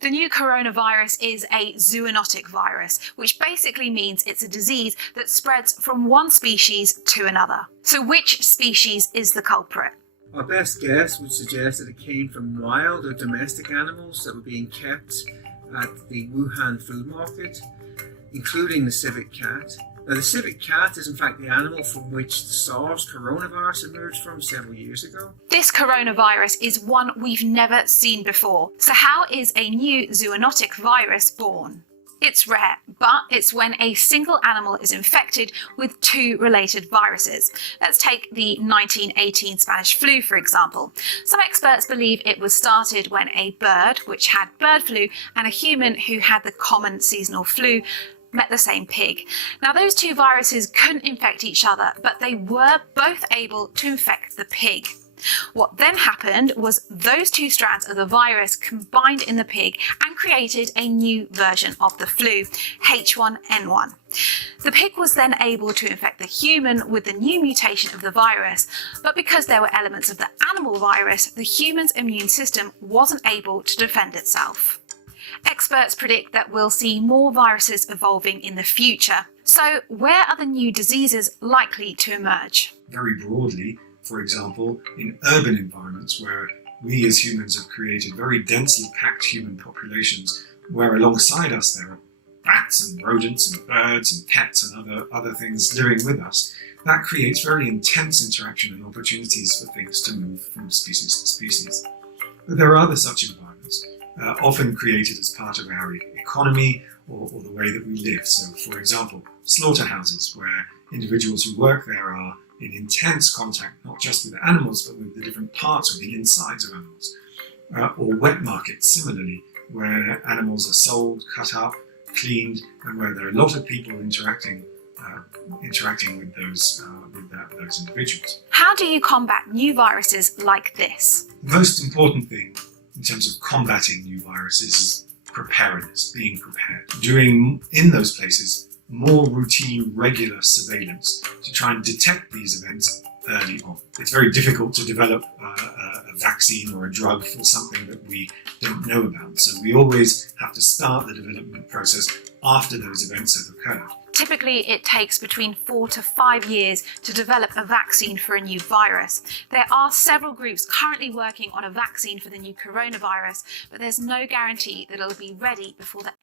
The new coronavirus is a zoonotic virus, which basically means it's a disease that spreads from one species to another. So which species is the culprit? Our best guess would suggest that it came from wild or domestic animals that were being kept at the Wuhan food market, including the civet cat. Now, the civet cat is in fact the animal from which the SARS coronavirus emerged from several years ago. This coronavirus is one we've never seen before. So how is a new zoonotic virus born? It's rare, but it's when a single animal is infected with two related viruses. Let's take the 1918 Spanish flu, for example. Some experts believe it was started when a bird, which had bird flu, and a human who had the common seasonal flu met the same pig. Now, those two viruses couldn't infect each other, but they were both able to infect the pig. What then happened was those two strands of the virus combined in the pig and created a new version of the flu, H1N1. The pig was then able to infect the human with the new mutation of the virus, but because there were elements of the animal virus, the human's immune system wasn't able to defend itself. Experts predict that we'll see more viruses evolving in the future. So where are the new diseases likely to emerge? Very broadly, for example, in urban environments where we as humans have created very densely packed human populations where alongside us there are bats and rodents and birds and pets and other things living with us, that creates very intense interaction and opportunities for things to move from species to species. But there are other such environments, often created as part of our economy or the way that we live. So, for example, slaughterhouses, where individuals who work there are in intense contact not just with animals but with the different parts of the insides of animals. Or wet markets, similarly, where animals are sold, cut up, cleaned, and where there are a lot of people interacting with those individuals. How do you combat new viruses like this? The most important thing in terms of combating new viruses is preparedness, being prepared. Doing, in those places, more routine, regular surveillance to try and detect these events early on. It's very difficult to develop a vaccine or a drug for something that we don't know about. So we always have to start the development process after those events have occurred. Typically, it takes between 4 to 5 years to develop a vaccine for a new virus. There are several groups currently working on a vaccine for the new coronavirus, but there's no guarantee that it'll be ready before the end.